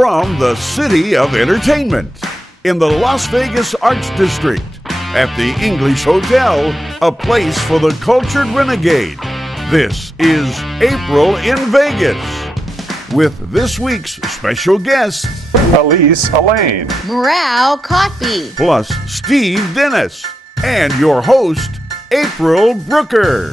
from the City of Entertainment in the Las Vegas Arts District at the English Hotel, a place for the cultured renegade. This is April in Vegas with this week's special guests, Elyse Elaine, Miral Kotb, plus Steve Dennis, and your host, April Brucker.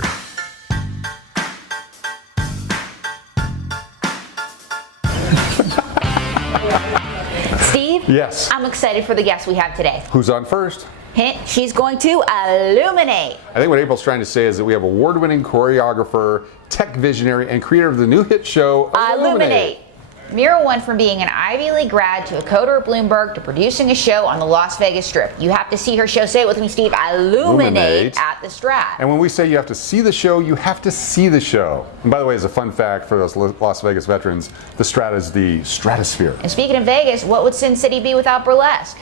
Steve? Yes. I'm excited for the guest we have today. Who's on first? Hint, she's going to illuminate. I think what April's trying to say is that we have award-winning choreographer, tech visionary, and creator of the new hit show, Illuminate. Miral went from being an Ivy League grad to a coder at Bloomberg to producing a show on the Las Vegas Strip. You have to see her show. Say it with me, Steve. Illuminate at the Strat. And when we say you have to see the show, you have to see the show. And by the way, as a fun fact for those Las Vegas veterans, the Strat is the stratosphere. And speaking of Vegas, what would Sin City be without burlesque?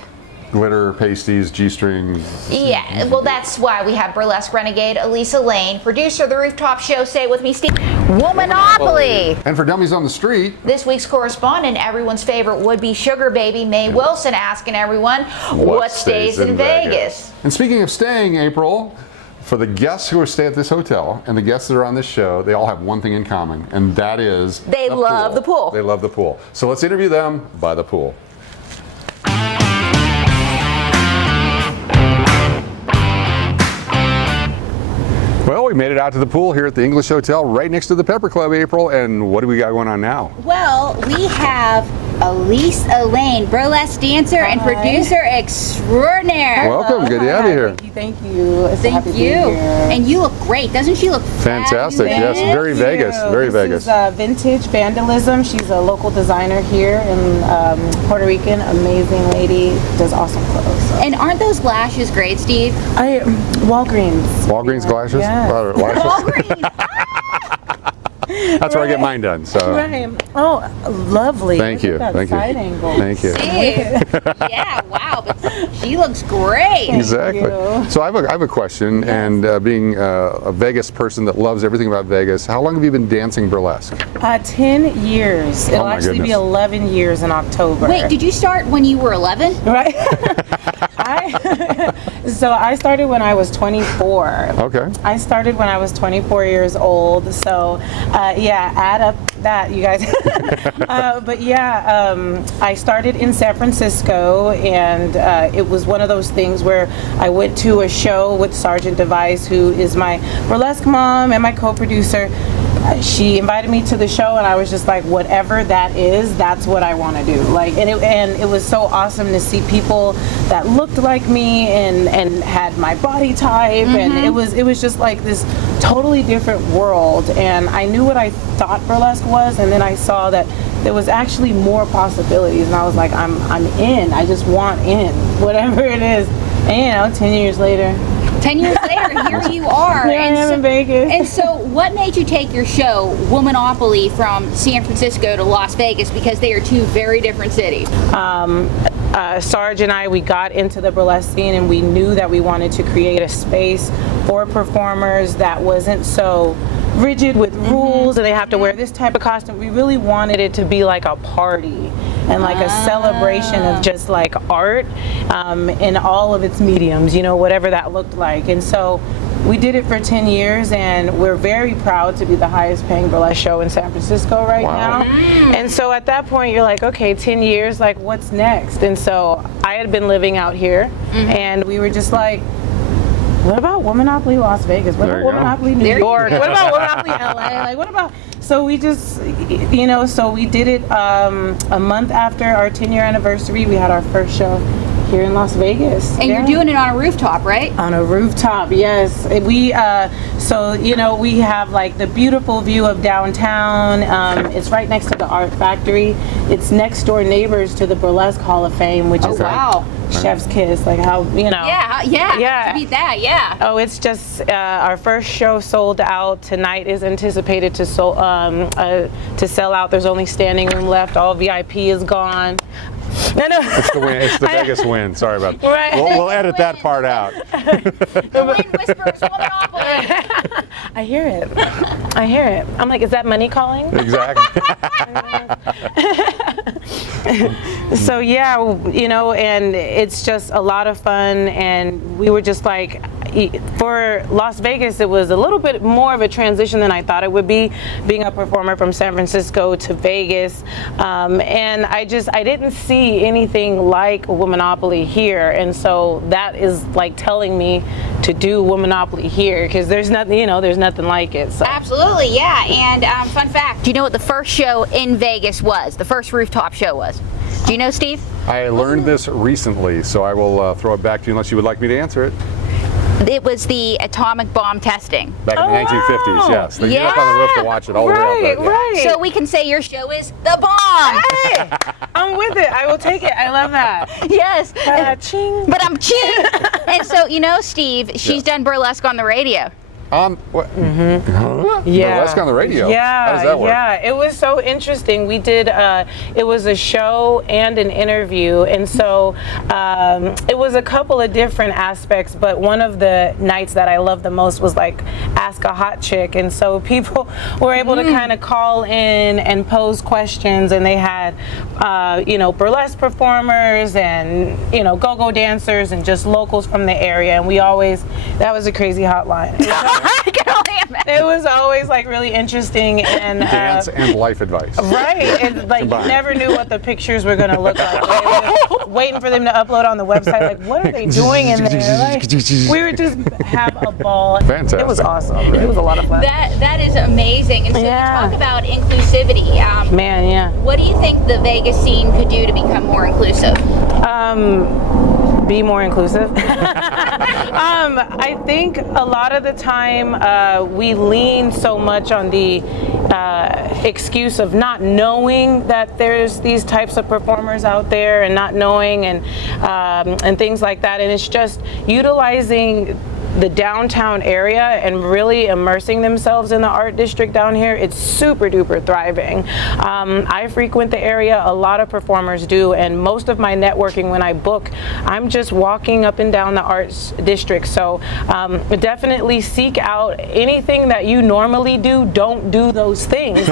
Glitter, pasties, G-strings. Yeah, well, that's why we have burlesque renegade Elyse Elaine, producer of the rooftop show. Say it with me, Steve. Womanopoly. And for dummies on the street, This week's correspondent, everyone's favorite would-be sugar baby, Mae Wilson, asking everyone, what stays in Vegas? And speaking of staying, April, for the guests who are staying at this hotel and the guests that are on this show, they all have one thing in common, and that is They love the pool. They love the pool. So let's interview them by the pool. Well, we made it out to the pool here at the English Hotel right next to the Pepper Club, April, and what do we got going on now? Well, we have Elyse Elaine, burlesque dancer and producer extraordinaire. Welcome, good to have you here. Thank you. It's so happy to be here. And you look great. Doesn't she look Fantastic, yes, very Vegas, very Vegas. This is Vintage Vandalism. She's a local designer here in Puerto Rican, amazing lady, does awesome clothes. So. And aren't those lashes great, Steve? Walgreens. Walgreens glasses? Yeah. Lashes? Walgreens. That's where I get mine done. So. Right. Oh, lovely. Thank you. Look at that Thank side you. angle. Thank you. Steve. Yeah, wow. But she looks great. Exactly. you. So I have a question, and being a Vegas person that loves everything about Vegas, how long have you been dancing burlesque? 10 years. It'll my actually be goodness. 11 years in October. Wait, did you start when you were 11? Right. So I started when I was 24. Okay. I started when I was 24 years old. So yeah, add up that, you guys. But yeah, I started in San Francisco, and it was one of those things where I went to a show with Sergeant Device, who is my burlesque mom and my co-producer. She invited me to the show, and I was just like, whatever that is, that's what I want to do. Like, and it was so awesome to see people that looked like me and had my body type, and it was just like this totally different world. And I knew what I thought burlesque was, and then I saw that there was actually more possibilities, and I was like, I'm in. I just want in, whatever it is. And 10 years later. 10 years later, here you are. Here I am in Vegas. And so what made you take your show, Womanopoly, from San Francisco to Las Vegas? Because they are two very different cities. Sarge and I, we got into the burlesque scene, and we knew that we wanted to create a space for performers that wasn't so rigid with rules and they have to wear this type of costume. We really wanted it to be like a party and like a celebration of just like art in all of its mediums, you know, whatever that looked like. And so we did it for 10 years, and we're very proud to be the highest paying burlesque show in San Francisco right now. And so at that point, you're like, okay, 10 years, like what's next? And so I had been living out here, and we were just like, what about Womanopoly Las Vegas? What about Womanopoly New York? What about Womanopoly LA? Like, what about? So we just, you know, so we did it a month after our 10-year anniversary. We had our first show here in Las Vegas. And you're doing it on a rooftop, right? On a rooftop, yes. We so you know, we have like the beautiful view of downtown. It's right next to the Art Factory. It's next door neighbors to the Burlesque Hall of Fame, which is wow. Chef's kiss, like how, you know. Yeah. Beat that, yeah. Oh, it's just our first show sold out. Tonight is anticipated to sell out. There's only standing room left. All VIP is gone. No, no. It's the win. It's the Vegas win. Sorry about that. Right. We'll edit that part out. The wind whispers Womanopoly. I hear it. I hear it. I'm like, is that money calling? Exactly. So yeah, you know, and it's just a lot of fun, and we were just like, for Las Vegas, it was a little bit more of a transition than I thought it would be, being a performer from San Francisco to Vegas, and I didn't see anything like Womanopoly here, and so that is like telling me to do Womanopoly here, because there's nothing, you know, there's nothing like it. So. Absolutely, yeah. And fun fact, do you know what the first show in Vegas was? The first rooftop show was? Do you know, Steve? I learned this recently, so I will throw it back to you unless you would like me to answer it. It was the atomic bomb testing. Back in the 1950s, yes. They get up on the roof to watch it all the way up. Right. So we can say your show is the bomb. Hey, I'm with it. I will take it. I love that. Yes. Ching. But I'm ching. And so, you know, Steve, she's done burlesque on the radio. What? Yeah. Burlesque on the radio. Yeah. How does that work? Yeah. It was so interesting. We did. It was a show and an interview, and so it was a couple of different aspects. But one of the nights that I loved the most was like Ask a Hot Chick, and so people were able to kind of call in and pose questions, and they had you know, burlesque performers and, you know, go-go dancers and just locals from the area, and that was a crazy hotline. I can only imagine. It was always like really interesting and Dance and life advice. right. It's like Combined. you never knew what the pictures were going to look like. Waiting for them to upload on the website. Like, what are they doing in there? Like, we would just have a ball. Fantastic. It was awesome. It was a lot of fun. That is amazing. And so Yeah. you talk about inclusivity. Man, yeah. What do you think the Vegas scene could do to become more inclusive? Be more inclusive. I think a lot of the time we lean so much on the excuse of not knowing that there's these types of performers out there, and not knowing and things like that, and it's just utilizing the downtown area and really immersing themselves in the art district down here. It's super duper thriving. I frequent the area, a lot of performers do, and most of my networking when I book, I'm just walking up and down the arts district. So definitely seek out anything that you normally do. Don't do those things.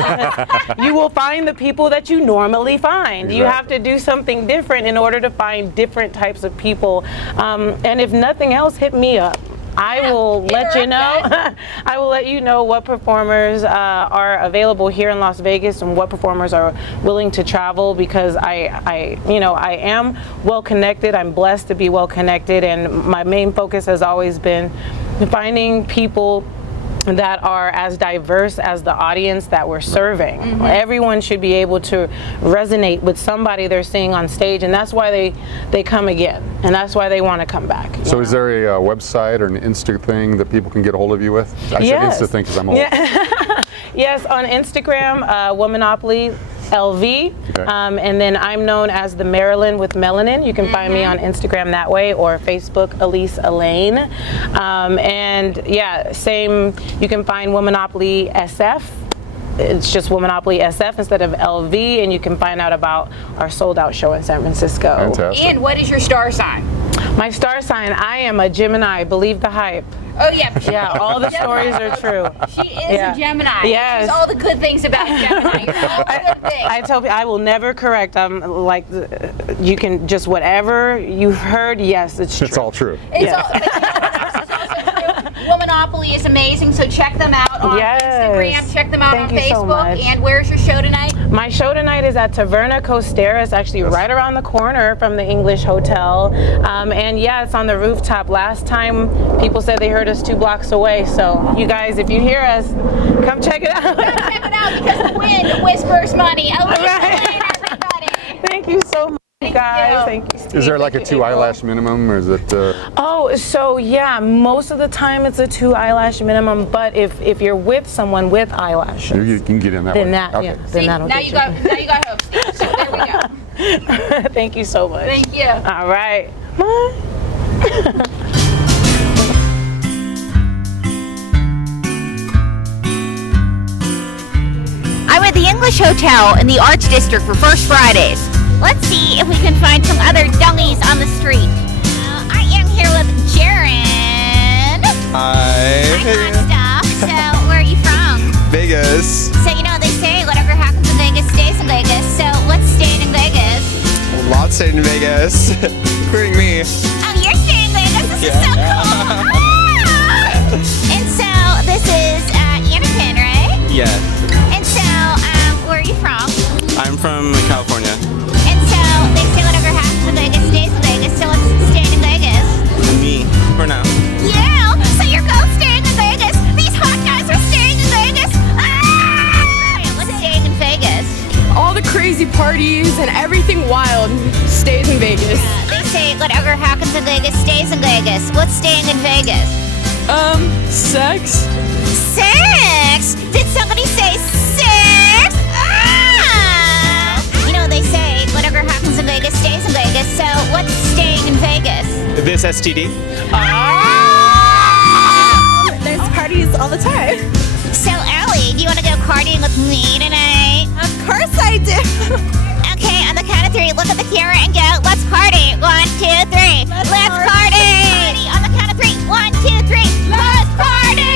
You will find the people that you normally find. Exactly. You have to do something different in order to find different types of people. And if nothing else, hit me up. I will let you know. I will let you know what performers are available here in Las Vegas and what performers are willing to travel, because I am well connected. I'm blessed to be well connected, and my main focus has always been finding people that are as diverse as the audience that we're serving. Everyone should be able to resonate with somebody they're seeing on stage, and that's why they come again, and that's why they want to come back. So is there a website or an Insta thing that people can get a hold of you with? I said Insta thing because I'm old. Yes, on Instagram, Womanopoly LV, Okay. and then I'm known as the Maryland with Melanin. You can find me on Instagram that way, or Facebook, Elyse Elaine. And yeah, same, you can find Womanopoly SF. It's just Womanopoly SF instead of LV, and you can find out about our sold out show in San Francisco. Fantastic. And what is your star sign? My star sign, I am a Gemini, believe the hype. Oh, yeah. Yeah, all the stories are true. She is a Gemini. Yes. She's all the good things about Gemini. All the good things. I tell people I will never correct. I'm like, you can just whatever you've heard. Yes, it's true. It's all true. It's all, but you know what else is also true? Womanopoly is amazing, so check them out on Instagram, check them out on Thank you so Facebook. much. And where's your show tonight? My show tonight is at Taverna Costera. It's actually right around the corner from the English Hotel. And yeah, it's on the rooftop. Last time people said they heard us 2 blocks away. So you guys, if you hear us, come check it out. Go check it out, because the wind whispers money. Elyse Elaine, everybody. Thank you so much, guys. you. Thank you, Steve. Is there like a Thank you, 2 April. eyelash minimum, or is it? Oh, so yeah, most of the time it's a 2 eyelash minimum, but if you're with someone with eyelashes, You can get in that then way. that, Okay. yeah, then See, that'll now get you got hope, Steve. So there we go. Thank you so much. Thank you. All right. Bye. I'm at the English Hotel in the Arts District for First Fridays. let's see if we can find some other dummies on the street. I am here with Jaron. Hi. Hi, hot stuff. So, where are you from? Vegas. So, you know, they say whatever happens in Vegas stays in Vegas. So, what's staying in Vegas? A lot stayed in Vegas, including me. Oh, you're staying in Vegas? This is so cool. And so, this is Anakin, right? Yeah. And so, where are you from? I'm from California. And so, they say whatever happens in Vegas stays in Vegas. So, let's stay in Vegas. Me, for now. Yeah, so you're both staying in Vegas. These hot guys are staying in Vegas. Ryan, what's staying in Vegas? All the crazy parties and everything wild stays in Vegas. They say whatever happens in Vegas stays in Vegas. What's staying in Vegas? Sex. Sex? Did somebody say sex? You know, they say whatever happens in Vegas stays in Vegas. So what's staying in Vegas? This STD? There's parties all the time. So, Ellie, do you want to go partying with me tonight? Of course I do. Okay, on the count of 3, look at the camera and go, let's party. 1, 2, 3. Let's party. On the count of 3. 1, 2, 3. Let's party.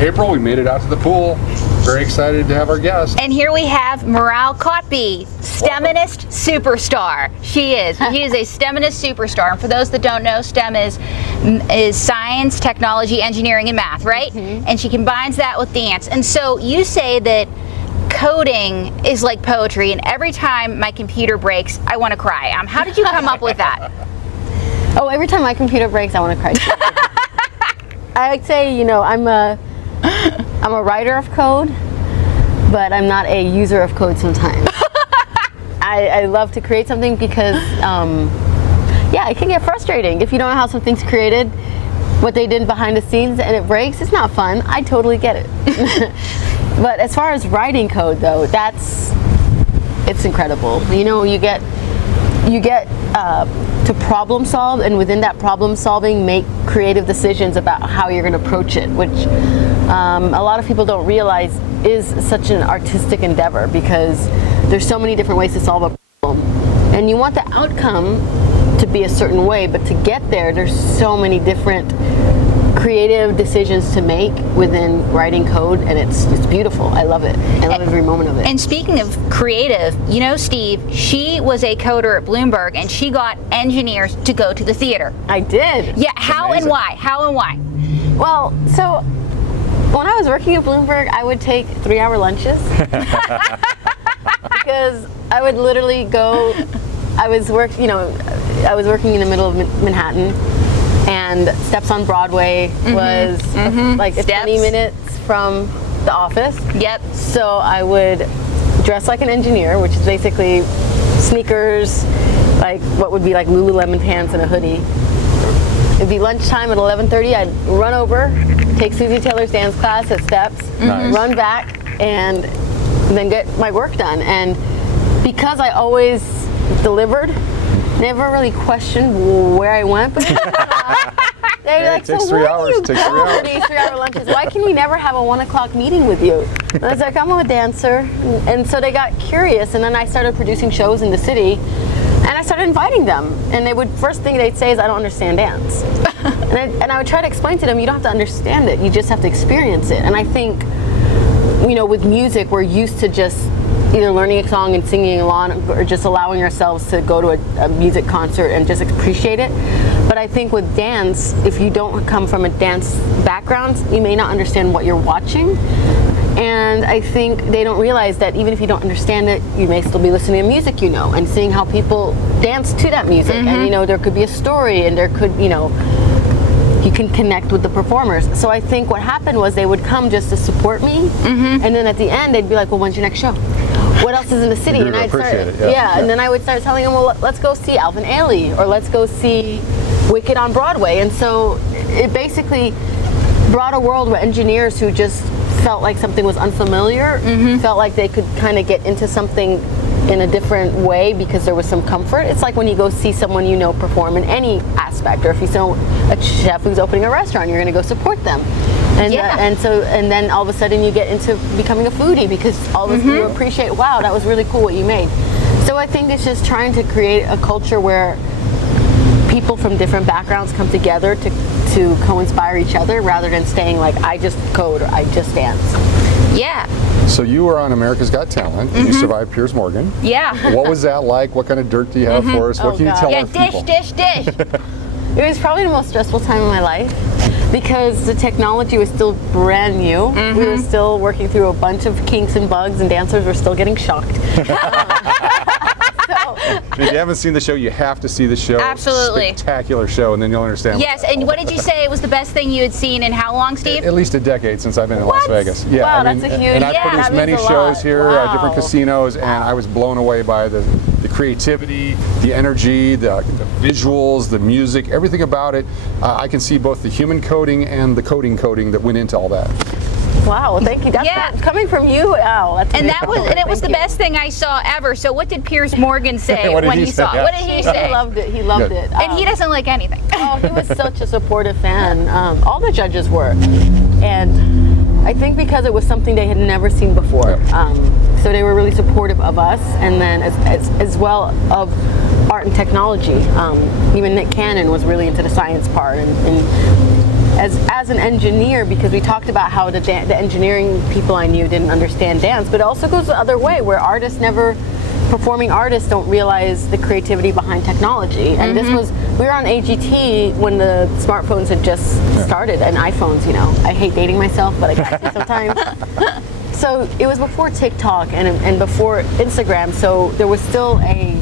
April, we made it out to the pool. Very excited to have our guest. And here we have Miral Kotb, STEMinist superstar. She is a STEMinist superstar. And for those that don't know, STEM is science, technology, engineering, and math, right? And she combines that with dance. And so you say that coding is like poetry, and every time my computer breaks, I want to cry. How did you come up with that? Oh, every time my computer breaks, I want to cry. I would say, you know, I'm a writer of code, but I'm not a user of code sometimes. I love to create something because, yeah, it can get frustrating. If you don't know how something's created, what they did behind the scenes, and it breaks, it's not fun. I totally get it. But as far as writing code, though, it's incredible. You know, you get to problem solve, and within that problem solving, make creative decisions about how you're going to approach it, which a lot of people don't realize is such an artistic endeavor, because there's so many different ways to solve a problem, and you want the outcome to be a certain way, but to get there, there's so many different creative decisions to make within writing code, and it's beautiful. I love it. I love every moment of it. And speaking of creative, you know, Steve, she was a coder at Bloomberg, and she got engineers to go to the theater. I did. Yeah, how and why? How and why? Well, so when I was working at Bloomberg, I would take 3-hour lunches because I would literally go. I was working in the middle of Manhattan, and Steps on Broadway was like 20 minutes from the office. Yep. So I would dress like an engineer, which is basically sneakers, like what would be like Lululemon pants and a hoodie. It'd be lunchtime at 11:30. I'd run over, take Susie Taylor's dance class at Steps, run back, and then get my work done. And because I always delivered, never really questioned where I went, but they'd be like, takes so 3 where hours, do you takes 3 go for hours. these 3-hour lunches? Why can we never have a 1 o'clock meeting with you? And I was like, I'm a dancer. And so they got curious, and then I started producing shows in the city, and I started inviting them. And they would, first thing they'd say is, I don't understand dance. and I would try to explain to them, you don't have to understand it, you just have to experience it. And I think, you know, with music, we're used to just either learning a song and singing along, or just allowing ourselves to go to a music concert and just appreciate it. But I think with dance, if you don't come from a dance background, you may not understand what you're watching. And I think they don't realize that even if you don't understand it, you may still be listening to music you know, and seeing how people dance to that music. And you know, there could be a story, and there could, you know, you can connect with the performers. So I think what happened was they would come just to support me, and then at the end they'd be like, well, when's your next show? What else is in the city? And I'd start, and then I would start telling them, well, let's go see Alvin Ailey, or let's go see Wicked on Broadway. And so it basically brought a world where engineers who just felt like something was unfamiliar, felt like they could kind of get into something in a different way because there was some comfort. It's like when you go see someone you know perform in any aspect, or if you saw a chef who's opening a restaurant, you're going to go support them. And and then all of a sudden you get into becoming a foodie because all of you appreciate, wow, that was really cool what you made. So I think it's just trying to create a culture where people from different backgrounds come together to co-inspire each other rather than staying like, I just code or I just dance. Yeah. So you were on America's Got Talent, and you survived Piers Morgan. Yeah. What was that like? What kind of dirt do you have for us? What can you tell our people? Dish. It was probably the most stressful time of my life because the technology was still brand new. We were still working through a bunch of kinks and bugs, and dancers were still getting shocked. If you haven't seen the show, you have to see the show. Absolutely. Spectacular show, and then you'll understand. Yes, and what did you say was the best thing you had seen in how long, Steve? At least a decade since I've been in Las Vegas. Yeah, wow, that's a huge. And I've produced many shows here, wow. different casinos, and I was blown away by the creativity, the energy, the visuals, the music, everything about it. I can see both the human coding and the coding that went into all that. Wow, thank you. That's coming from you, Al. That's and it was the best thing I saw ever. So what did Piers Morgan say when he saw it? What did he say? He loved it. He loved it. And he doesn't like anything. Oh, he was such a supportive fan. All the judges were. And I think because it was something they had never seen before. So they were really supportive of us, and then as well of art and technology. Even Nick Cannon was really into the science part, and as an engineer, because we talked about how the engineering people I knew didn't understand dance, but it also goes the other way, where performing artists don't realize the creativity behind technology. And we were on AGT when the smartphones had just started, and iPhones, I hate dating myself, but I got to sometimes. So it was before TikTok and before Instagram, so there was still a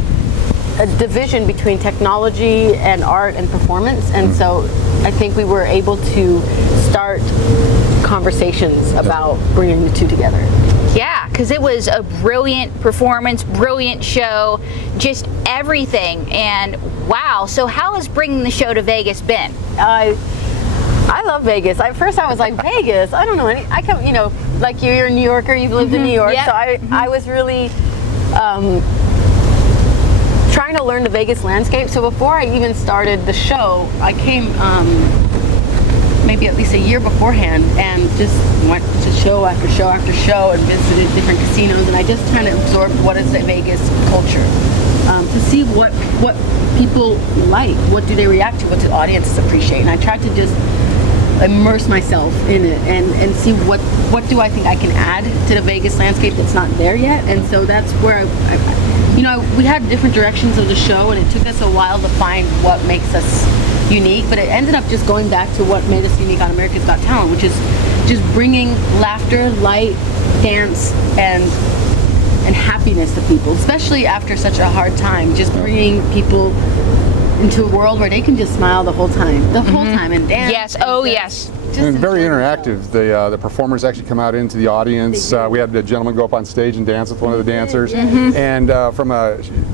division between technology and art and performance, and so I think we were able to start conversations about bringing the two together. Yeah, because it was a brilliant performance, brilliant show, just everything. And wow, so how has bringing the show to Vegas been? I love Vegas. At first I was like, Vegas? I don't know any. I come, like you're a New Yorker, you've lived in New York, so I was really trying to learn the Vegas landscape. So before I even started the show, I came maybe at least a year beforehand and just went to show after show after show and visited different casinos, and I just kind of absorbed what is the Vegas culture, to see what people like, what do they react to, what do audiences appreciate, and I tried to just immerse myself in it and see what do I think I can add to the Vegas landscape that's not there yet. And so that's where we had different directions of the show, and it took us a while to find what makes us unique, but it ended up just going back to what made us unique on America's Got Talent, which is just bringing laughter, light, dance, and happiness to people, especially after such a hard time. Just bringing people into a world where they can just smile the whole time, and dance. Yes. Oh, yes. And very interactive. The performers actually come out into the audience. We had the gentleman go up on stage and dance with one of the dancers. And from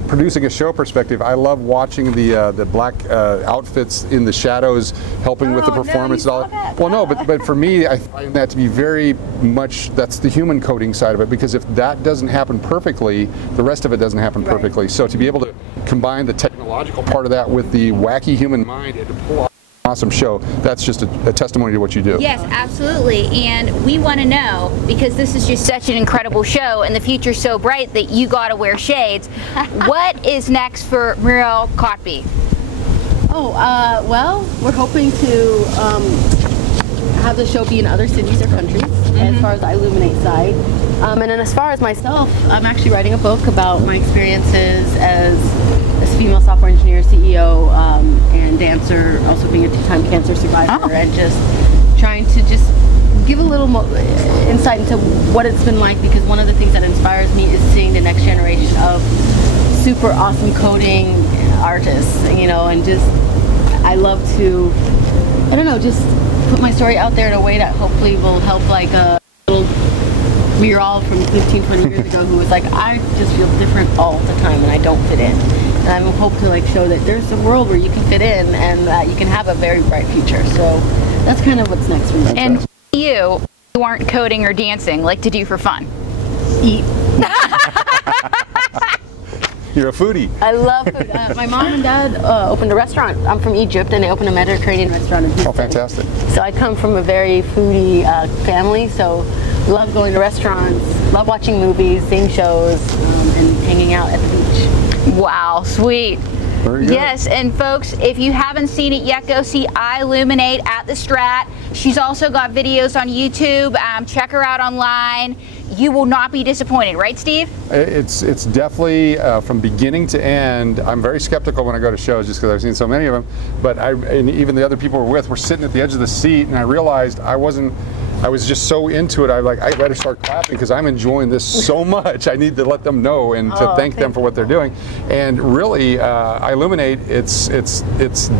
producing a show perspective, I love watching the black outfits in the shadows helping with the performance and all that. Well, no, but for me, I find that to be very much, that's the human coding side of it, because if that doesn't happen perfectly, the rest of it doesn't happen perfectly. So to be able to combine the technological part of that with the wacky human mind and to pull off an awesome show, that's just a testimony to what you do. Yes, absolutely. And we want to know, because this is just such an incredible show and the future's so bright that you got to wear shades. What is next for Miral Kotb? Well, we're hoping to have the show be in other cities or countries, as far as the Illuminate side. And then as far as myself, I'm actually writing a book about my experiences as female software engineer, CEO, and dancer, also being a two-time cancer survivor, and just trying to just give a little more insight into what it's been like, because one of the things that inspires me is seeing the next generation of super awesome coding artists, and just, I love to, just put my story out there in a way that hopefully will help, like a little Miral from 15, 20 years ago who was like, I just feel different all the time and I don't fit in. And I hope to show that there's a world where you can fit in and that you can have a very bright future. So that's kind of what's next for me. And you aren't coding or dancing, like to do for fun? Eat. You're a foodie. I love food. My mom and dad opened a restaurant. I'm from Egypt, and they opened a Mediterranean restaurant in Houston. Oh, fantastic. So I come from a very foodie family, so love going to restaurants, love watching movies, seeing shows, and hanging out at the beach. Wow, sweet. Very good. Yes, and folks, if you haven't seen it yet, go see Illuminate at the Strat. She's also got videos on YouTube. Check her out online. You will not be disappointed, right, Steve? It's definitely from beginning to end. I'm very skeptical when I go to shows just because I've seen so many of them. But and even the other people we're with were sitting at the edge of the seat, and I realized I was just so into it. I better start clapping because I'm enjoying this so much. I need to let them know and to thank them for what they're doing. And really, Illuminate. It's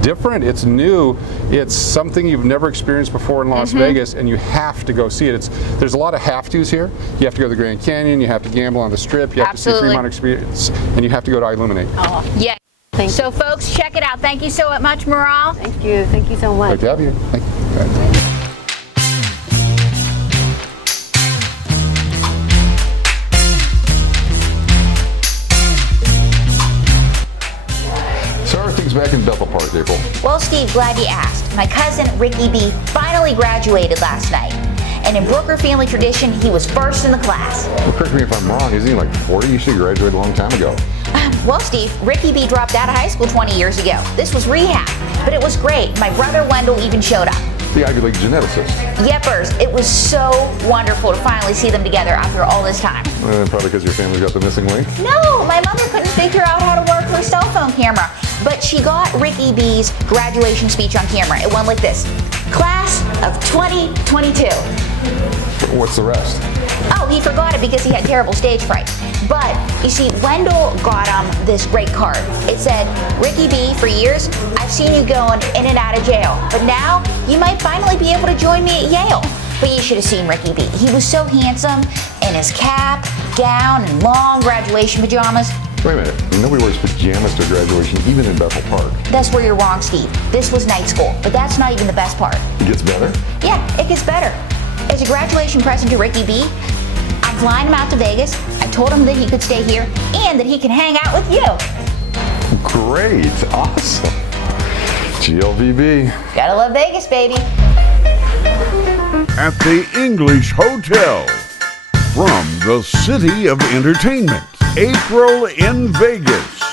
different. It's new. It's something you've never experienced before in Las Vegas, and you have to go see it. There's a lot of have-tos here. You have to go to the Grand Canyon. You have to gamble on the Strip. You have to see Fremont Experience, and you have to go to Illuminate. Yeah. So, folks, check it out. Thank you so much, Miral. Thank you. Thank you so much. Great to have you. Thank you. Back in Bethel Park, April. Well, Steve, glad you asked. My cousin Ricky B finally graduated last night. And in Brucker family tradition, he was first in the class. Well, correct me if I'm wrong, isn't he like 40? You should have graduated a long time ago. Well, Steve, Ricky B dropped out of high school 20 years ago. This was rehab, but it was great. My brother Wendell even showed up. The Ivy League geneticist. Yepers, it was so wonderful to finally see them together after all this time. Probably because your family got the missing link. No, my mother couldn't figure out how to work her cell phone camera, but she got Ricky B's graduation speech on camera. It went like this: Class of 2022. What's the rest? Oh, he forgot it because he had terrible stage fright. But, you see, Wendell got him this great card. It said, Ricky B, for years, I've seen you going in and out of jail. But now, you might finally be able to join me at Yale. But you should have seen Ricky B. He was so handsome in his cap, gown, and long graduation pajamas. Wait a minute. Nobody wears pajamas to graduation, even in Bethel Park. That's where you're wrong, Steve. This was night school, but that's not even the best part. It gets better? Yeah, it gets better. As a graduation present to Ricky B, I'm flying him out to Vegas. I told him that he could stay here and that he can hang out with you. Great. Awesome. GLVB. Gotta love Vegas, baby. At the English Hotel. From the City of Entertainment, April in Vegas.